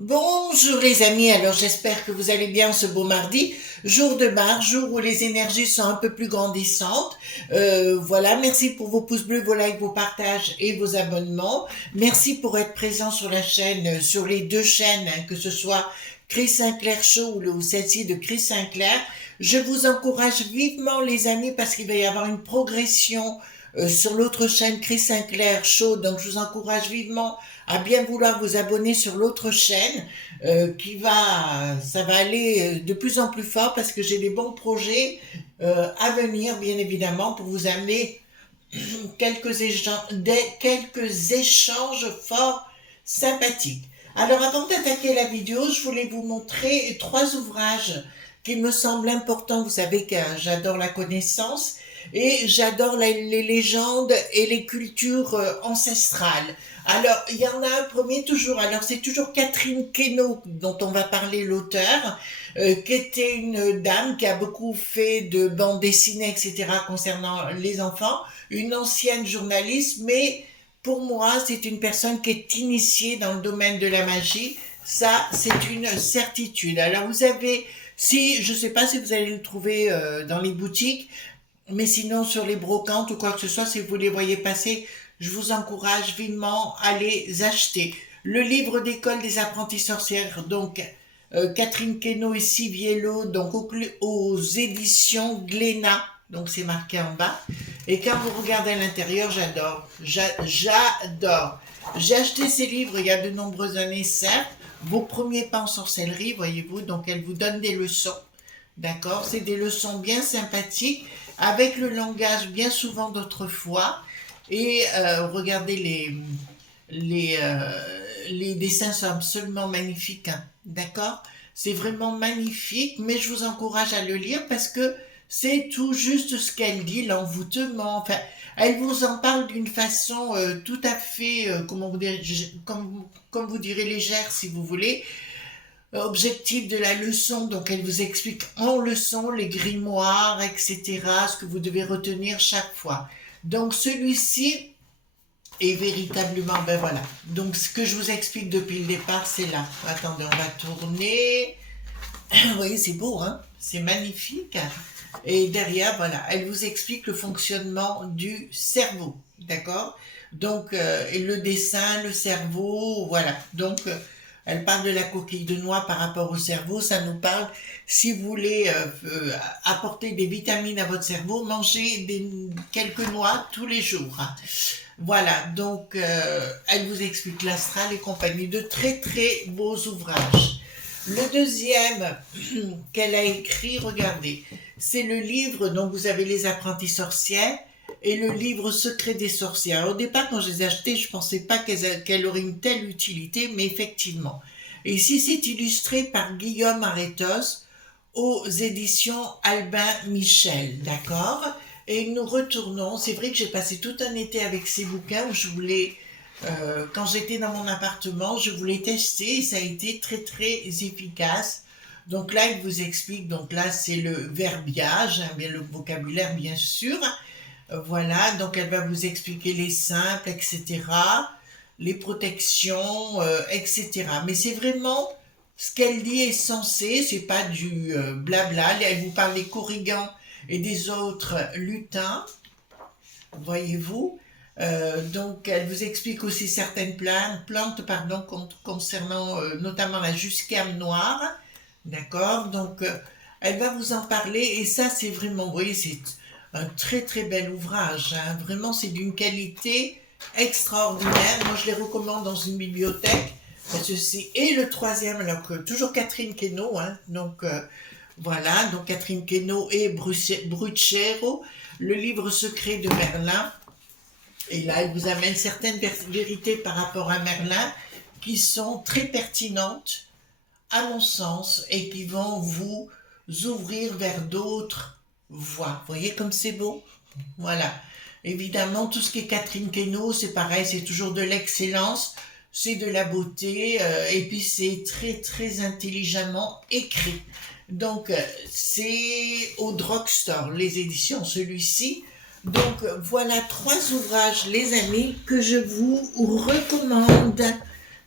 Bonjour les amis, alors j'espère que vous allez bien ce beau mardi, jour de Mars, jour où les énergies sont un peu plus grandissantes. Voilà, merci pour vos pouces bleus, vos likes, vos partages et vos abonnements. Merci pour être présent sur la chaîne, sur les deux chaînes, hein, que ce soit Chris Sinclair Show ou celle-ci de Chris Sinclair. Je vous encourage vivement les amis parce qu'il va y avoir une progression sur l'autre chaîne Chris Sinclair Show, donc je vous encourage vivement à bien vouloir vous abonner sur l'autre chaîne ça va aller de plus en plus fort parce que j'ai des bons projets à venir, bien évidemment, pour vous amener quelques échanges fort sympathiques. Alors, avant d'attaquer la vidéo, je voulais vous montrer trois ouvrages qui me semblent importants. Vous savez que j'adore la connaissance et j'adore les légendes et les cultures ancestrales. Alors, il y en a un premier toujours. Alors, c'est toujours Catherine Keno dont on va parler, l'auteur, qui était une dame qui a beaucoup fait de bandes dessinées, etc., concernant les enfants, une ancienne journaliste, mais pour moi, c'est une personne qui est initiée dans le domaine de la magie. Ça, c'est une certitude. Alors, vous avez, si, je ne sais pas si vous allez le trouver dans les boutiques, mais sinon, sur les brocantes ou quoi que ce soit, si vous les voyez passer, je vous encourage vivement à les acheter. Le livre d'école des apprentis sorcières, donc Catherine Keno et Siviello, donc aux éditions Glénat, donc c'est marqué en bas. Et quand vous regardez à l'intérieur, j'adore, j'adore. J'ai acheté ces livres il y a de nombreuses années, certes. Vos premiers pas en sorcellerie, voyez-vous, donc elle vous donne des leçons. D'accord? C'est des leçons bien sympathiques, avec le langage bien souvent d'autrefois. Et regardez, les, euh, les dessins sont absolument magnifiques. Hein. D'accord? C'est vraiment magnifique, mais je vous encourage à le lire parce que c'est tout juste ce qu'elle dit, l'envoûtement. Enfin, elle vous en parle d'une façon tout à fait, comme vous direz, légère si vous voulez, objectif de la leçon, donc elle vous explique en leçon les grimoires, etc., ce que vous devez retenir chaque fois. Donc celui-ci est véritablement, ben voilà. Donc ce que je vous explique depuis le départ, c'est là. Attendez, on va tourner. Vous voyez, c'est beau, hein? C'est magnifique. Et derrière, voilà, elle vous explique le fonctionnement du cerveau, d'accord? Donc, le dessin, le cerveau, voilà. Donc, elle parle de la coquille de noix par rapport au cerveau. Ça nous parle, si vous voulez apporter des vitamines à votre cerveau, mangez quelques noix tous les jours. Hein. Voilà, donc elle vous explique l'astral et compagnie, de très très beaux ouvrages. Le deuxième qu'elle a écrit, regardez, c'est le livre, donc vous avez Les apprentis sorcières et le livre Secret des sorcières. Au départ, quand je les ai achetés, je ne pensais pas qu'elle aurait une telle utilité, mais effectivement. Et ici, c'est illustré par Guillaume Aretos aux éditions Albin Michel, d'accord? Et nous retournons, c'est vrai que j'ai passé tout un été avec ces bouquins où je voulais quand j'étais dans mon appartement, je voulais tester et ça a été très très efficace. Donc là, il vous explique, donc là c'est le verbiage, hein, bien le vocabulaire bien sûr. Voilà, donc elle va vous expliquer les simples, etc., les protections, etc. Mais c'est vraiment ce qu'elle dit est censé, c'est pas du blabla. Elle vous parle des corrigans et des autres lutins, voyez-vous. Donc, elle vous explique aussi certaines plantes pardon, concernant notamment la jusquiame noire. D'accord? Donc, elle va vous en parler et ça, c'est vraiment, vous voyez, c'est un très très bel ouvrage. Hein. Vraiment, c'est d'une qualité extraordinaire. Moi, je les recommande dans une bibliothèque. Parce que et le troisième, alors que toujours Catherine Keno, hein, donc voilà, donc Catherine Keno et Bruchero, le livre secret de Merlin. Et là, il vous amène certaines vérités par rapport à Merlin qui sont très pertinentes, à mon sens, et qui vont vous ouvrir vers d'autres voies. Vous voyez comme c'est beau? Voilà. Évidemment, tout ce qui est Catherine Keno, c'est pareil, c'est toujours de l'excellence, c'est de la beauté, et puis c'est très très intelligemment écrit. Donc, c'est au Drugstore, les éditions, celui-ci. Donc, voilà trois ouvrages, les amis, que je vous recommande.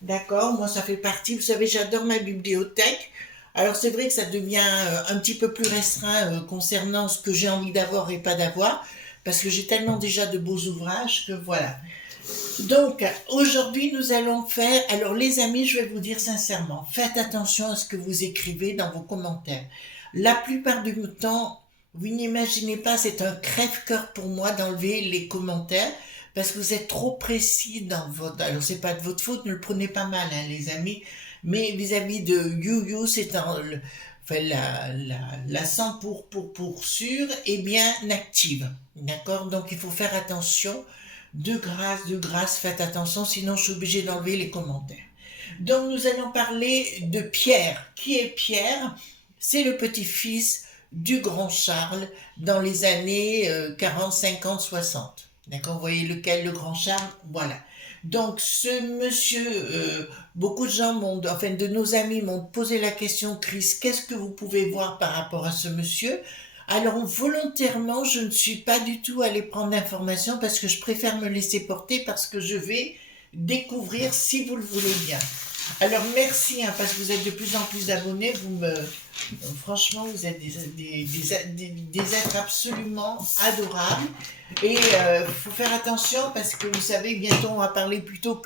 D'accord, moi ça fait partie, vous savez, j'adore ma bibliothèque. Alors c'est vrai que ça devient un petit peu plus restreint concernant ce que j'ai envie d'avoir et pas d'avoir, parce que j'ai tellement déjà de beaux ouvrages que voilà. Donc aujourd'hui nous allons faire, alors les amis, je vais vous dire sincèrement, faites attention à ce que vous écrivez dans vos commentaires. La plupart du temps, vous n'imaginez pas, c'est un crève-cœur pour moi d'enlever les commentaires parce que vous êtes trop précis dans votre... Alors c'est pas de votre faute, ne le prenez pas mal hein, les amis, mais vis-à-vis de You, c'est enfin, la 100 pour sûr et bien active. D'accord. Donc il faut faire attention. De grâce, faites attention, sinon je suis obligée d'enlever les commentaires. Donc nous allons parler de Pierre. Qui est Pierre? C'est le petit-fils du grand Charles dans les années 40, 50, 60. D'accord, vous voyez lequel, le grand Charles? Voilà. Donc ce monsieur, beaucoup de gens enfin de nos amis m'ont posé la question, Chris, qu'est-ce que vous pouvez voir par rapport à ce monsieur? Alors volontairement, je ne suis pas du tout allée prendre d'informations parce que je préfère me laisser porter parce que je vais découvrir si vous le voulez bien. Alors merci hein, parce que vous êtes de plus en plus d'abonnés, franchement vous êtes des êtres absolument adorables et faut faire attention parce que vous savez bientôt on va parler plutôt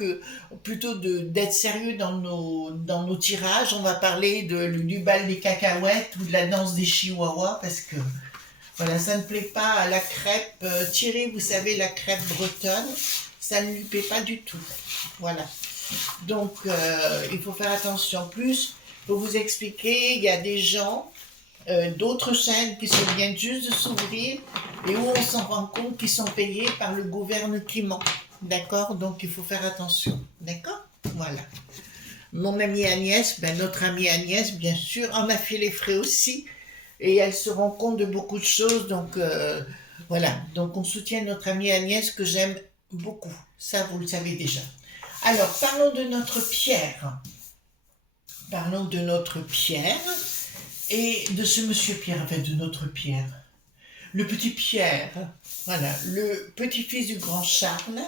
d'être sérieux dans nos tirages, on va parler du bal des cacahuètes ou de la danse des chihuahuas parce que voilà, ça ne plaît pas à la crêpe Thierry, vous savez la crêpe bretonne, ça ne lui plaît pas du tout. Voilà. Donc, il faut faire attention. Plus, pour vous expliquer, il y a des gens, d'autres chaînes qui viennent juste de s'ouvrir et où on s'en rend compte qu'ils sont payés par le gouvernement. D'accord? Donc, il faut faire attention. D'accord? Voilà. Mon amie Agnès, notre amie Agnès, bien sûr, en a fait les frais aussi. Et elle se rend compte de beaucoup de choses. Donc, voilà. Donc, on soutient notre amie Agnès que j'aime beaucoup. Ça, vous le savez déjà. Alors, parlons de notre Pierre. Parlons de notre Pierre et de ce monsieur Pierre, enfin de notre Pierre. Le petit Pierre, voilà, le petit-fils du grand Charles.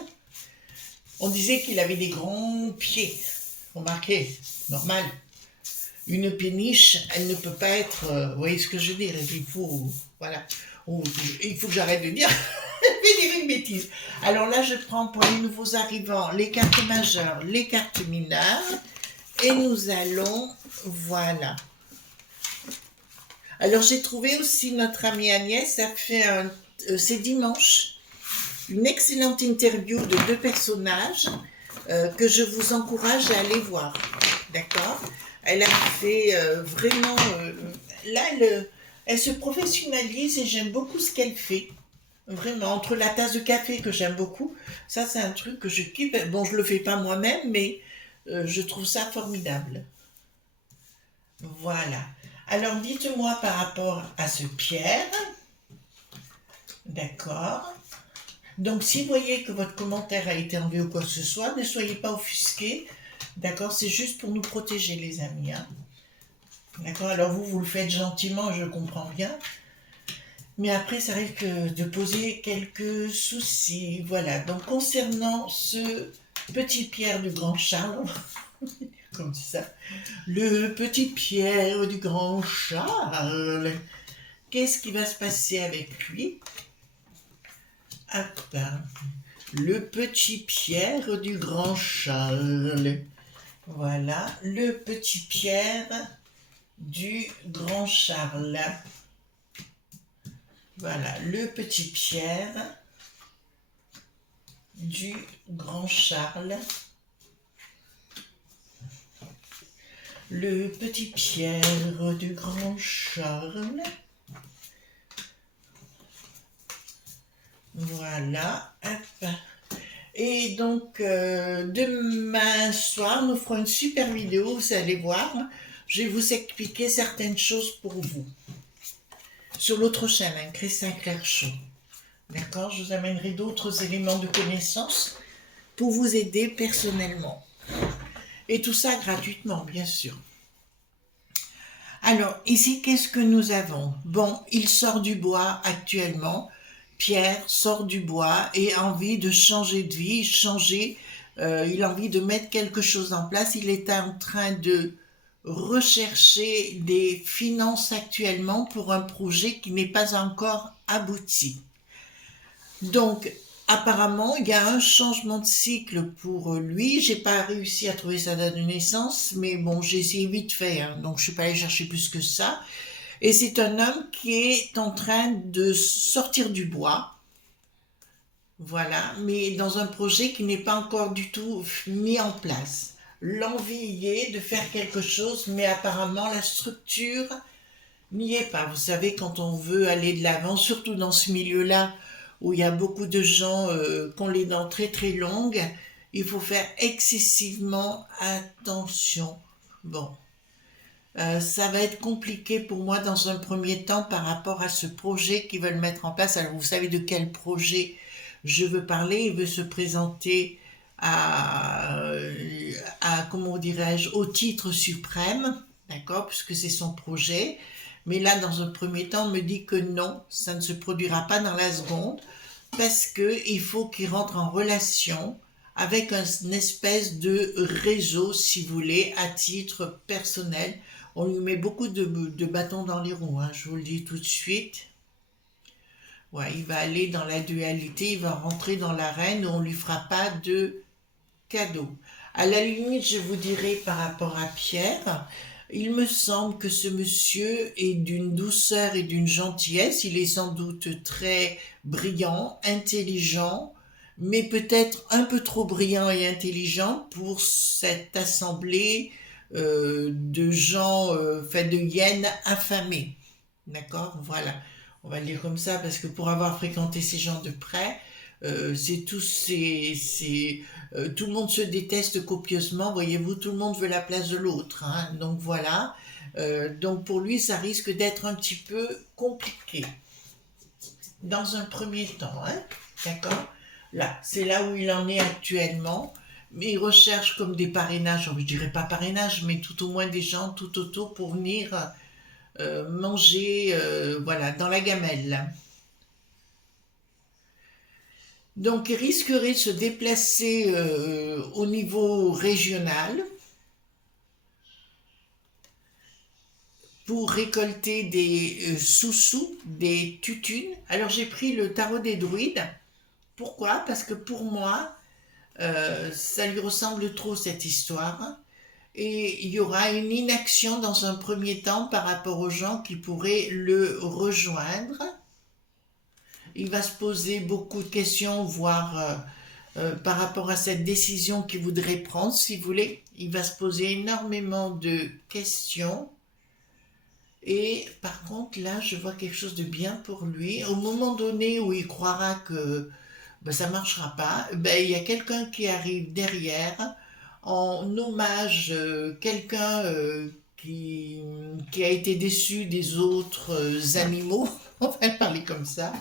On disait qu'il avait des grands pieds. Remarquez, normal. Une péniche, elle ne peut pas être... vous voyez ce que je veux dire? Il faut... Voilà. Il faut que j'arrête de dire... Je vais dire une bêtise. Alors là, je prends pour les nouveaux arrivants les cartes majeures, les cartes mineures. Et nous allons... Voilà. Alors j'ai trouvé aussi notre amie Agnès a fait c'est dimanche une excellente interview de deux personnages que je vous encourage à aller voir. D'accord? Elle a fait vraiment... là, elle se professionnalise et j'aime beaucoup ce qu'elle fait. Vraiment, entre la tasse de café que j'aime beaucoup, ça c'est un truc que je kiffe. Bon, je le fais pas moi-même, mais je trouve ça formidable. Voilà. Alors, dites-moi par rapport à ce Pierre. D'accord. Donc, si vous voyez que votre commentaire a été enlevé ou quoi que ce soit, ne soyez pas offusqués. D'accord, c'est juste pour nous protéger, les amis. Hein. D'accord, alors vous le faites gentiment, je comprends bien. Mais après, ça risque de poser quelques soucis. Voilà, donc concernant ce petit Pierre du grand Charles, comme ça, le petit Pierre du grand Charles, qu'est-ce qui va se passer avec lui? Hop, le petit Pierre du grand Charles. Voilà, le petit Pierre du grand Charles. Voilà, le petit Pierre du grand Charles. Le petit Pierre du grand Charles. Voilà, hop. Et donc, demain soir, nous ferons une super vidéo, vous allez voir. Je vais vous expliquer certaines choses pour vous. Sur l'autre chaîne, hein, Chris Sinclair Show. D'accord? Je vous amènerai d'autres éléments de connaissance pour vous aider personnellement. Et tout ça gratuitement, bien sûr. Alors, ici, qu'est-ce que nous avons? Bon, il sort du bois actuellement. Pierre sort du bois et a envie de changer de vie, changer il a envie de mettre quelque chose en place. Il est en train de rechercher des finances actuellement pour un projet qui n'est pas encore abouti. Donc, apparemment, il y a un changement de cycle pour lui. J'ai pas réussi à trouver sa date de naissance, mais bon, j'ai essayé vite fait, hein, donc je suis pas allée chercher plus que ça. Et c'est un homme qui est en train de sortir du bois, voilà, mais dans un projet qui n'est pas encore du tout mis en place. L'envie y est de faire quelque chose, mais apparemment la structure n'y est pas. Vous savez, quand on veut aller de l'avant, surtout dans ce milieu-là, où il y a beaucoup de gens qui ont les dents très très longues, il faut faire excessivement attention. Bon, ça va être compliqué pour moi dans un premier temps par rapport à ce projet qu'ils veulent mettre en place. Alors vous savez de quel projet je veux parler. Il veut se présenter comment dirais-je, au titre suprême, d'accord, puisque c'est son projet. Mais là, dans un premier temps, on me dit que non, ça ne se produira pas dans la seconde, parce qu'il faut qu'il rentre en relation avec une espèce de réseau, si vous voulez, à titre personnel. On lui met beaucoup de bâtons dans les roues, hein, je vous le dis tout de suite. Ouais, il va aller dans la dualité, il va rentrer dans l'arène où on ne lui fera pas de cadeaux. À la limite, je vous dirais par rapport à Pierre, il me semble que ce monsieur est d'une douceur et d'une gentillesse. Il est sans doute très brillant, intelligent, mais peut-être un peu trop brillant et intelligent pour cette assemblée de gens, de hyènes affamés. D'accord? Voilà. On va le dire comme ça parce que pour avoir fréquenté ces gens de près, c'est tous tout le monde se déteste copieusement, voyez-vous, tout le monde veut la place de l'autre, hein, donc voilà. Donc pour lui, ça risque d'être un petit peu compliqué dans un premier temps, hein, d'accord. Là, c'est là où il en est actuellement, mais il recherche comme des parrainages, je dirais pas parrainage, mais tout au moins des gens tout autour pour venir manger, voilà, dans la gamelle. Donc, il risquerait de se déplacer au niveau régional pour récolter des sous-sous, des tutunes. Alors, j'ai pris le tarot des druides. Pourquoi? Parce que pour moi, ça lui ressemble trop cette histoire. Et il y aura une inaction dans un premier temps par rapport aux gens qui pourraient le rejoindre. Il va se poser beaucoup de questions, voire par rapport à cette décision qu'il voudrait prendre, si vous voulez. Il va se poser énormément de questions. Et par contre, là, je vois quelque chose de bien pour lui. Au moment donné où il croira que ben, ça ne marchera pas, ben, il y a quelqu'un qui arrive derrière en hommage, quelqu'un qui a été déçu des autres animaux, on va parler comme ça,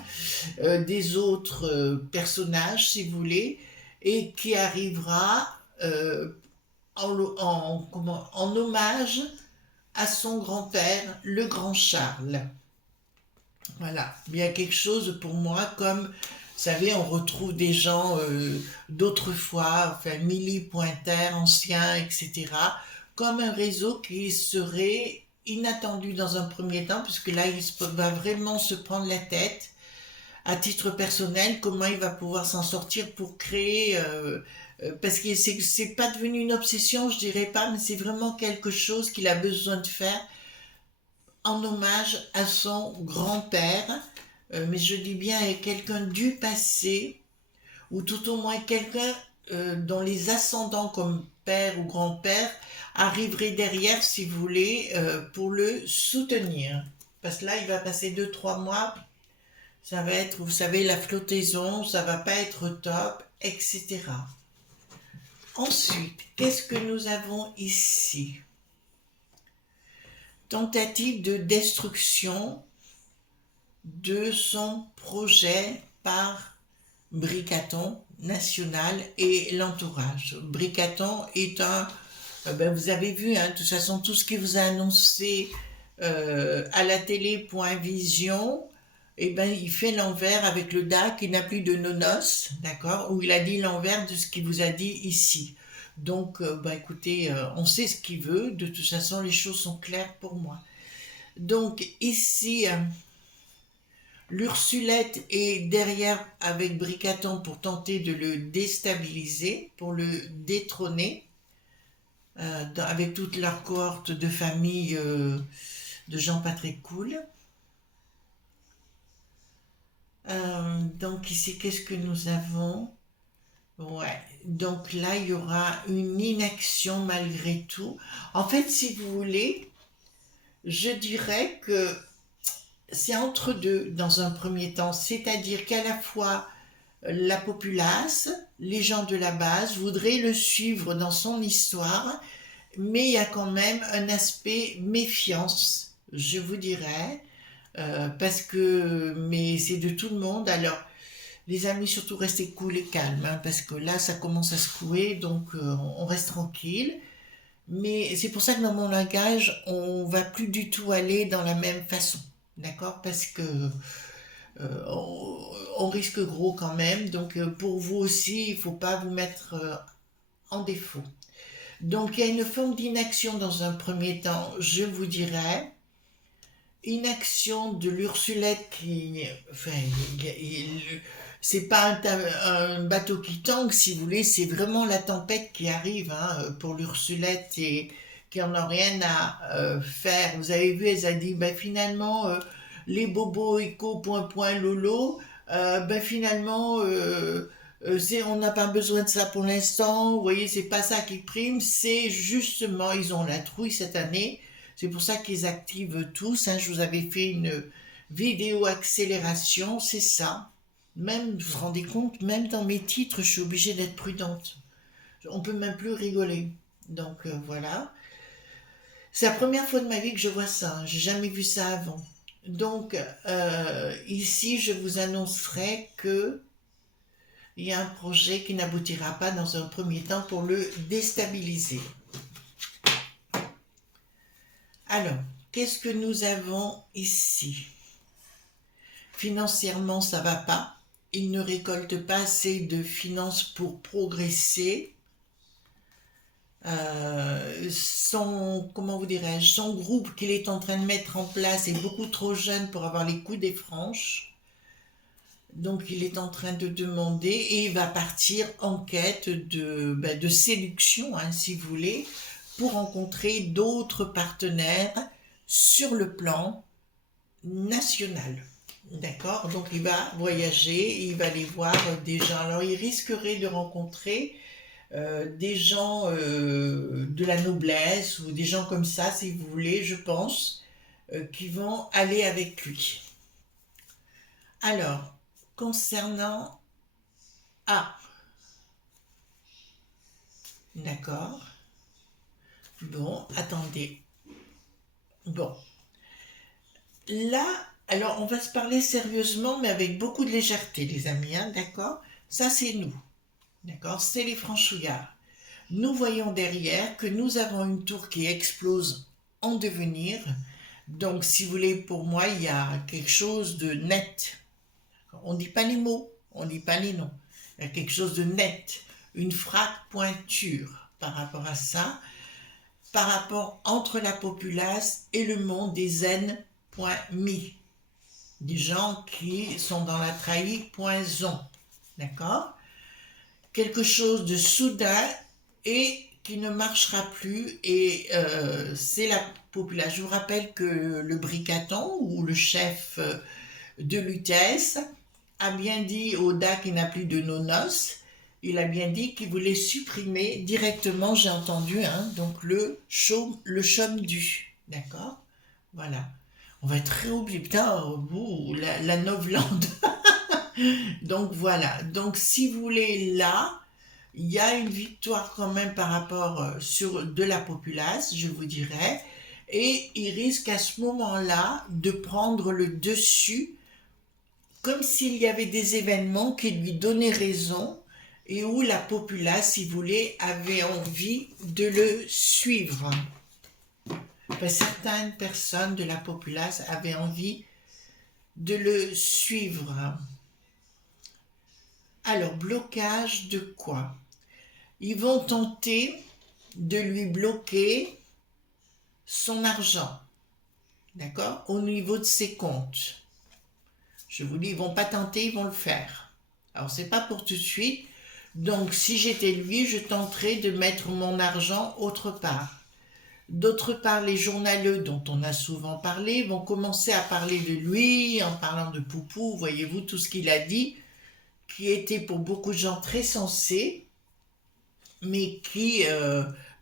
des autres personnages, si vous voulez, et qui arrivera en hommage à son grand-père, le grand Charles. Voilà, il y a quelque chose pour moi comme, vous savez, on retrouve des gens d'autrefois, enfin, Milly Pointer, anciens, etc., comme un réseau qui serait inattendu dans un premier temps, puisque là, va vraiment se prendre la tête à titre personnel, comment il va pouvoir s'en sortir pour créer, parce que c'est pas devenu une obsession, je dirais pas, mais c'est vraiment quelque chose qu'il a besoin de faire en hommage à son grand-père, mais je dis bien à quelqu'un du passé, ou tout au moins quelqu'un dont les ascendants comme père ou grand-père arriveraient derrière, si vous voulez, pour le soutenir. Parce que là, il va passer 2-3 mois, ça va être, vous savez, la flottaison, ça va pas être top, etc. Ensuite, qu'est-ce que nous avons ici? Tentative de destruction de son projet par Bricaton National et l'entourage. Bricaton est ben vous avez vu, hein, de toute façon, tout ce qui vous a annoncé à la télé, Point Vision, eh ben, il fait l'envers avec le da qui n'a plus de nonos, d'accord, où il a dit l'envers de ce qu'il vous a dit ici. Donc, bah, écoutez, on sait ce qu'il veut, de toute façon, les choses sont claires pour moi. Donc, ici, l'Ursulette est derrière avec Bricaton pour tenter de le déstabiliser, pour le détrôner, avec toute leur cohorte de famille de gens pas très cool. Donc ici, qu'est-ce que nous avons? Ouais, donc là, il y aura une inaction malgré tout. En fait, si vous voulez, je dirais que c'est entre deux dans un premier temps, c'est-à-dire qu'à la fois la populace, les gens de la base voudraient le suivre dans son histoire, mais il y a quand même un aspect méfiance, je vous dirais, parce que, mais c'est de tout le monde. Alors, les amis, surtout restez cool et calme, hein, parce que là, ça commence à secouer, donc on reste tranquille. Mais c'est pour ça que dans mon langage, on va plus du tout aller dans la même façon, d'accord? Parce que on risque gros quand même. Donc pour vous aussi, il faut pas vous mettre en défaut. Donc il y a une forme d'inaction dans un premier temps, je vous dirais. Inaction de l'Ursulette qui, enfin, c'est pas un bateau qui tangue, si vous voulez, c'est vraiment la tempête qui arrive, hein, pour l'Ursulette et qui en a rien à faire. Vous avez vu, elle a dit, ben finalement, les bobos éco point point lolo, ben finalement, on n'a pas besoin de ça pour l'instant. Vous voyez, c'est pas ça qui prime, c'est justement, ils ont la trouille cette année. C'est pour ça qu'ils activent tous, hein. Je vous avais fait une vidéo accélération, c'est ça. Même, vous vous rendez compte, même dans mes titres, je suis obligée d'être prudente. On peut même plus rigoler. Donc voilà. C'est la première fois de ma vie que je vois ça, hein. J'ai jamais vu ça avant. Donc ici, je vous annoncerai que il y a un projet qui n'aboutira pas dans un premier temps pour le déstabiliser. Alors, qu'est-ce que nous avons ici? Financièrement, ça va pas. Il ne récolte pas assez de finances pour progresser. Comment vous dirais-je, son groupe qu'il est en train de mettre en place est beaucoup trop jeune pour avoir les coups des franches. Donc il est en train de demander et il va partir en quête de séduction, hein, si vous voulez, pour rencontrer d'autres partenaires sur le plan national. D'accord? Donc il va voyager, il va aller voir des gens. Alors il risquerait de rencontrer des gens de la noblesse ou des gens comme ça, si vous voulez, je pense, qui vont aller avec lui. Alors, concernant... Ah, d'accord. Bon, attendez. Bon. Là, alors on va se parler sérieusement, mais avec beaucoup de légèreté, les amis, hein, d'accord? Ça, c'est nous. D'accord? C'est les franchouillards. Nous voyons derrière que nous avons une tour qui explose en devenir. Donc, si vous voulez, pour moi, il y a quelque chose de net. On ne dit pas les mots, on ne dit pas les noms. Il y a quelque chose de net, une frappe pointure par rapport à ça, par rapport entre la populace et le monde des zen.mi, des gens qui sont dans la trahie.zon. D'accord? Quelque chose de soudain et qui ne marchera plus et c'est la population. Je vous rappelle que le Bricaton ou le chef de l'UTS a bien dit au DA qui n'a plus de nonos, il a bien dit qu'il voulait supprimer directement, j'ai entendu, hein, donc le chaume du, d'accord? Voilà. On va être réobligé, putain, la Novlande. Donc voilà, donc si vous voulez là, il y a une victoire quand même par rapport sur de la populace, je vous dirais, et il risque à ce moment-là de prendre le dessus, comme s'il y avait des événements qui lui donnaient raison et où la populace, si vous voulez, avait envie de le suivre. Enfin, certaines personnes de la populace avaient envie de le suivre. Alors, blocage de quoi? Ils vont tenter de lui bloquer son argent, d'accord, au niveau de ses comptes. Je vous dis, ils vont pas tenter, ils vont le faire. Alors, c'est pas pour tout de suite. Donc, si j'étais lui, je tenterais de mettre mon argent autre part. D'autre part, les journaleux dont on a souvent parlé vont commencer à parler de lui en parlant de Poupou, voyez-vous, tout ce qu'il a dit, qui était pour beaucoup de gens très sensé, mais qui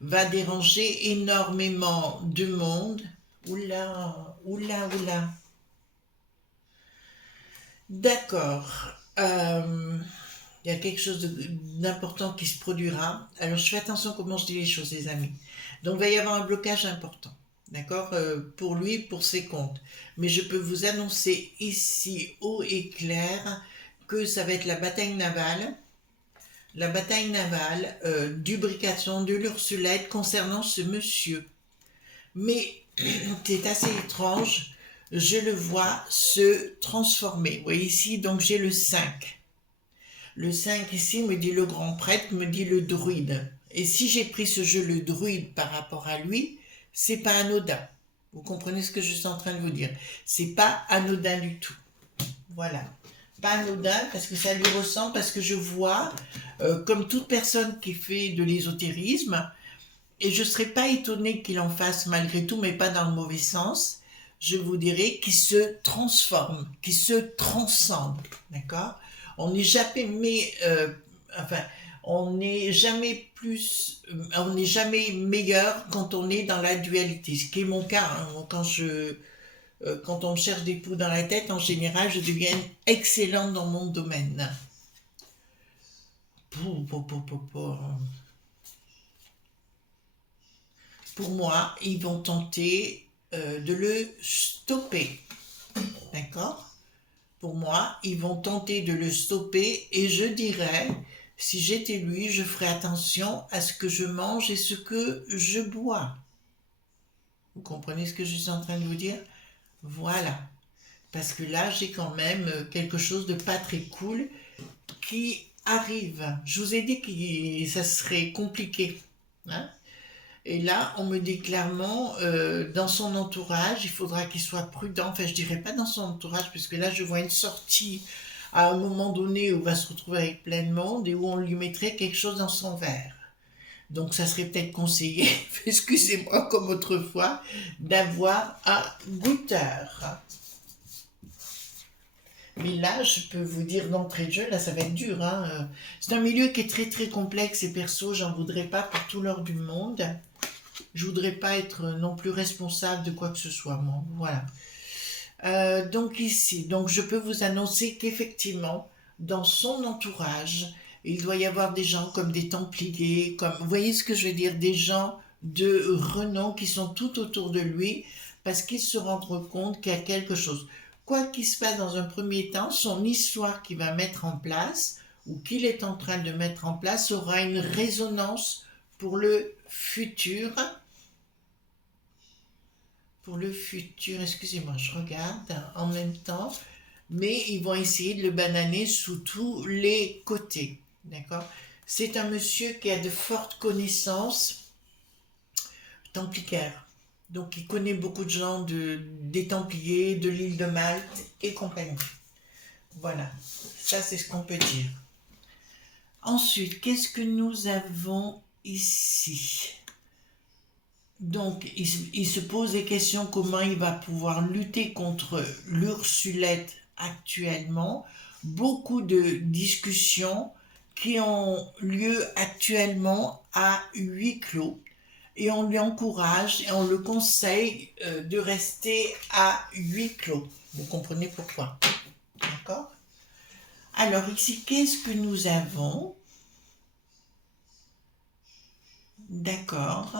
va déranger énormément de monde. Oula, oula, oula. D'accord. Il y a quelque chose d'important qui se produira. Alors, je fais attention comment je dis les choses, les amis. Donc, il va y avoir un blocage important, d'accord, pour lui, pour ses comptes. Mais je peux vous annoncer ici, haut et clair, que ça va être la bataille navale du Bricaton, de l'Ursulette concernant ce monsieur. Mais c'est assez étrange, je le vois se transformer. Vous voyez ici, donc j'ai le 5. Le 5 ici me dit le grand prêtre, me dit le druide. Et si j'ai pris ce jeu, le druide, par rapport à lui, c'est pas anodin. Vous comprenez ce que je suis en train de vous dire? C'est pas anodin du tout. Voilà. Pas anodin parce que ça lui ressemble, parce que je vois, comme toute personne qui fait de l'ésotérisme, et je ne serais pas étonnée qu'il en fasse malgré tout, mais pas dans le mauvais sens, je vous dirais qu'il se transforme, qu'il se transcende, d'accord? On n'est jamais, enfin, on n'est jamais plus, on n'est jamais meilleur quand on est dans la dualité, ce qui est mon cas, hein. Quand on me cherche des poux dans la tête, en général, je deviens excellente dans mon domaine. Pour moi, ils vont tenter de le stopper. D'accord? Pour moi, ils vont tenter de le stopper et je dirais, si j'étais lui, je ferais attention à ce que je mange et ce que je bois. Vous comprenez ce que je suis en train de vous dire? Voilà. Parce que là, j'ai quand même quelque chose de pas très cool qui arrive. Je vous ai dit que ça serait compliqué. Hein? Et là, on me dit clairement, dans son entourage, il faudra qu'il soit prudent. Enfin, je dirais pas dans son entourage, puisque là, je vois une sortie à un moment donné où il va se retrouver avec plein de monde et où on lui mettrait quelque chose dans son verre. Donc, ça serait peut-être conseillé, excusez-moi comme autrefois, d'avoir un goûteur. Mais là, je peux vous dire d'entrée de jeu, là, ça va être dur. Hein. C'est un milieu qui est très très complexe et perso, j'en voudrais pas pour tout l'or du monde. Je voudrais pas être non plus responsable de quoi que ce soit, moi. Voilà. Donc ici, donc je peux vous annoncer qu'effectivement, dans son entourage, il doit y avoir des gens comme des Templiers, comme, vous voyez ce que je veux dire, des gens de renom qui sont tout autour de lui, parce qu'ils se rendent compte qu'il y a quelque chose. Quoi qu'il se passe dans un premier temps, son histoire qu'il va mettre en place, ou qu'il est en train de mettre en place, aura une résonance pour le futur. Pour le futur, excusez-moi, je regarde en même temps, mais ils vont essayer de le bananer sous tous les côtés, d'accord? C'est un monsieur qui a de fortes connaissances templières, donc il connaît beaucoup de gens des Templiers, de l'île de Malte et compagnie. Voilà, ça c'est ce qu'on peut dire. Ensuite, qu'est-ce que nous avons ici? Donc, il se pose des questions comment il va pouvoir lutter contre l'Ursulette actuellement. Beaucoup de discussions qui ont lieu actuellement à huis clos. Et on lui encourage et on le conseille de rester à huis clos. Vous comprenez pourquoi? D'accord? Alors ici, qu'est-ce que nous avons? D'accord.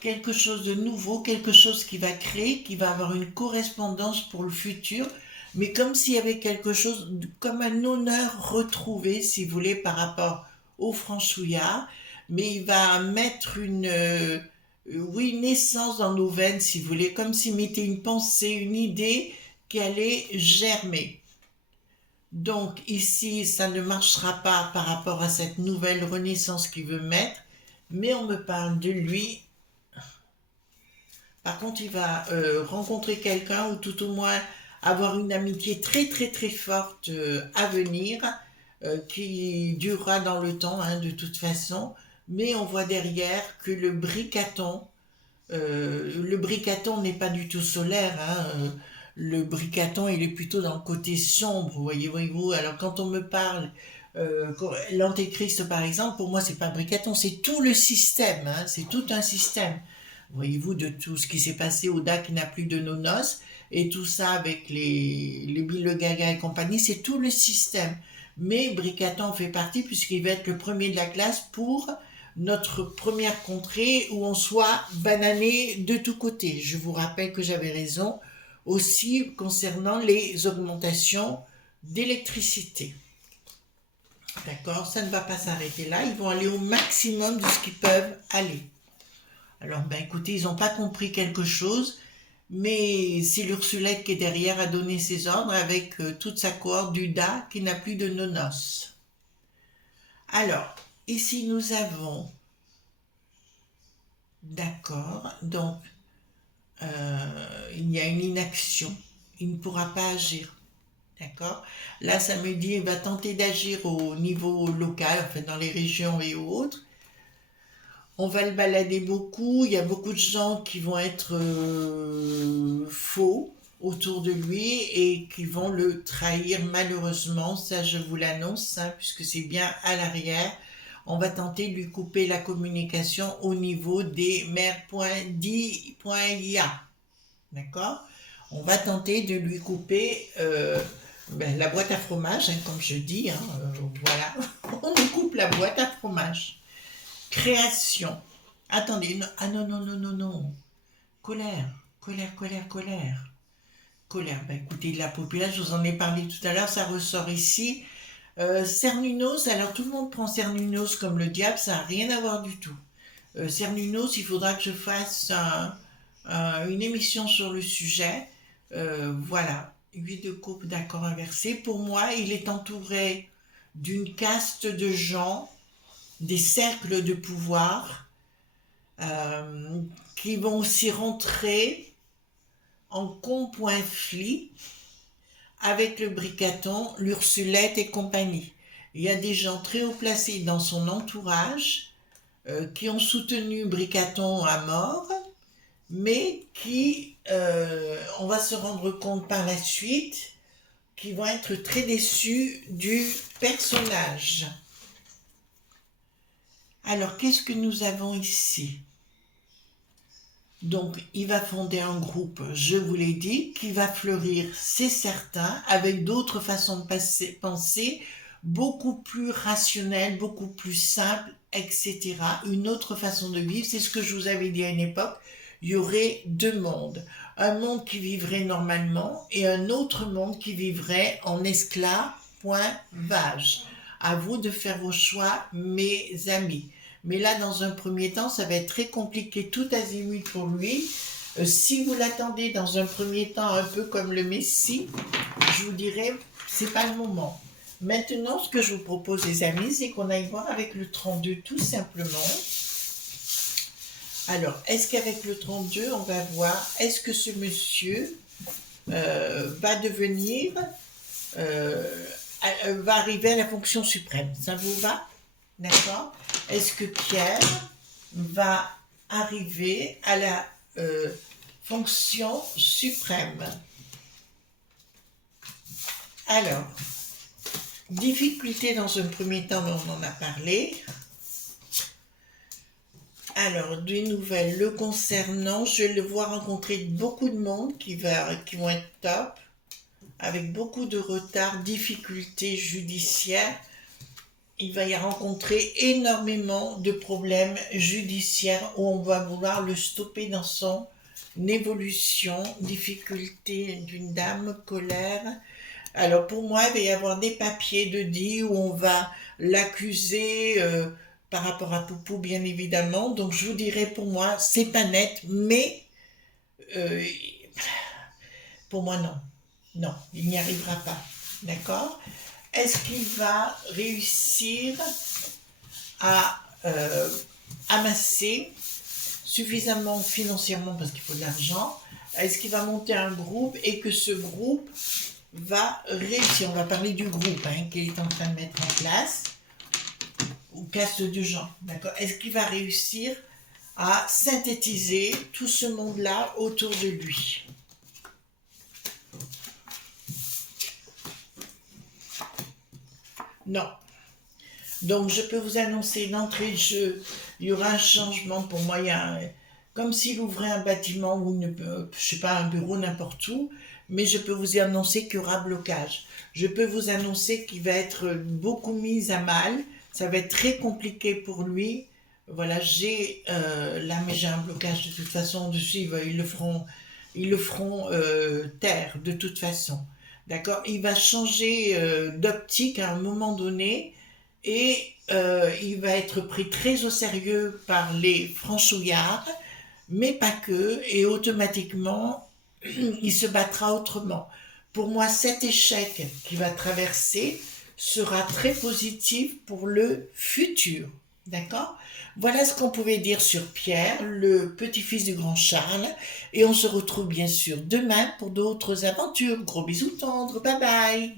Quelque chose de nouveau, quelque chose qui va créer, qui va avoir une correspondance pour le futur, mais comme s'il y avait quelque chose, comme un honneur retrouvé, si vous voulez, par rapport au franchouillard, mais il va mettre oui, une essence dans nos veines, si vous voulez, comme s'il mettait une pensée, une idée qui allait germer. Donc ici, ça ne marchera pas par rapport à cette nouvelle renaissance qu'il veut mettre, mais on me parle de lui. Par contre, il va rencontrer quelqu'un ou tout au moins avoir une amitié très très très forte à venir, qui durera dans le temps hein, de toute façon. Mais on voit derrière que le bricaton n'est pas du tout solaire. Hein, le bricaton, il est plutôt dans le côté sombre, voyez-vous. Alors quand on me parle, l'antéchrist par exemple, pour moi c'est pas bricaton, c'est tout le système, hein, c'est tout un système. Voyez-vous, de tout ce qui s'est passé au DA qui n'a plus de nonos, et tout ça avec les Bill Gaga et compagnie, c'est tout le système. Mais Bricaton fait partie puisqu'il va être le premier de la classe pour notre première contrée où on soit banané de tous côtés. Je vous rappelle que j'avais raison aussi concernant les augmentations d'électricité. D'accord, ça ne va pas s'arrêter là, ils vont aller au maximum de ce qu'ils peuvent aller. Alors, ben écoutez, ils n'ont pas compris quelque chose, mais c'est l'Ursulette qui est derrière à donner ses ordres avec toute sa cohorte du DA qui n'a plus de nonos. Alors, ici nous avons, d'accord, donc il y a une inaction, il ne pourra pas agir. D'accord. Là, ça me dit, il va tenter d'agir au niveau local, en fait, dans les régions et autres. On va le balader beaucoup. Il y a beaucoup de gens qui vont être faux autour de lui et qui vont le trahir malheureusement. Ça, je vous l'annonce, hein, puisque c'est bien à l'arrière. On va tenter de lui couper la communication au niveau des mères.di.ia. D'accord. On va tenter de lui couper la boîte à fromage, hein, comme je dis. Hein, voilà. On lui coupe la boîte à fromage. Création. Attendez, non, ah non, non, non, non, non. Colère, colère, colère, colère. Colère, ben écoutez, de la population, je vous en ai parlé tout à l'heure, ça ressort ici. Cernunos, alors tout le monde prend Cernunos comme le diable, ça n'a rien à voir du tout. Cernunos, il faudra que je fasse une émission sur le sujet. Voilà, 8 de coupe, d'accord inversé. Pour moi, il est entouré d'une caste de gens, des cercles de pouvoir qui vont aussi rentrer en conflit avec le Bricaton, l'Ursulette et compagnie. Il y a des gens très haut placés dans son entourage qui ont soutenu Bricaton à mort, mais qui, on va se rendre compte par la suite, qui vont être très déçus du personnage. Alors, qu'est-ce que nous avons ici? Donc, il va fonder un groupe, je vous l'ai dit, qui va fleurir, c'est certain, avec d'autres façons de penser, beaucoup plus rationnelles, beaucoup plus simples, etc. Une autre façon de vivre, c'est ce que je vous avais dit à une époque, il y aurait deux mondes. Un monde qui vivrait normalement et un autre monde qui vivrait en esclavage. À vous de faire vos choix, mes amis. Mais là, dans un premier temps, ça va être très compliqué, tout azimut pour lui. Si vous l'attendez dans un premier temps un peu comme le Messie, je vous dirais, c'est pas le moment. Maintenant, ce que je vous propose, les amis, c'est qu'on aille voir avec le 32 tout simplement. Alors, est-ce qu'avec le 32, on va voir, est-ce que ce monsieur va devenir, va arriver à la fonction suprême? Ça vous va? D'accord? Est-ce que Pierre va arriver à la fonction suprême? Alors, difficulté dans un premier temps, on en a parlé. Alors, des nouvelles le concernant, je le vois rencontrer beaucoup de monde qui vont être top, avec beaucoup de retard, difficultés judiciaires. Il va y rencontrer énormément de problèmes judiciaires où on va vouloir le stopper dans son évolution, difficulté d'une dame, colère. Alors pour moi, il va y avoir des papiers de dit où on va l'accuser par rapport à Poupou, bien évidemment. Donc je vous dirais, pour moi, c'est pas net, mais pour moi, non. Non, il n'y arrivera pas. D'accord? Est-ce qu'il va réussir à amasser suffisamment financièrement, parce qu'il faut de l'argent? Est-ce qu'il va monter un groupe et que ce groupe va réussir? On va parler du groupe qu'il est en train de mettre en place, ou caste de gens. D'accord? Est-ce qu'il va réussir à synthétiser tout ce monde-là autour de lui? Non. Donc je peux vous annoncer d'entrée de jeu, il y aura un changement pour moi. Comme s'il ouvrait un bâtiment ou je sais pas, un bureau n'importe où, mais je peux vous annoncer qu'il y aura blocage. Je peux vous annoncer qu'il va être beaucoup mis à mal. Ça va être très compliqué pour lui. Voilà, là, mais j'ai un blocage de toute façon dessus. Ils le feront taire de toute façon. D'accord? Il va changer d'optique à un moment donné et il va être pris très au sérieux par les franchouillards, mais pas que, et automatiquement, il se battra autrement. Pour moi, cet échec qu'il va traverser sera très positif pour le futur. D'accord? Voilà ce qu'on pouvait dire sur Pierre, le petit-fils du grand Charles, et on se retrouve bien sûr demain pour d'autres aventures. Gros bisous tendres, bye bye!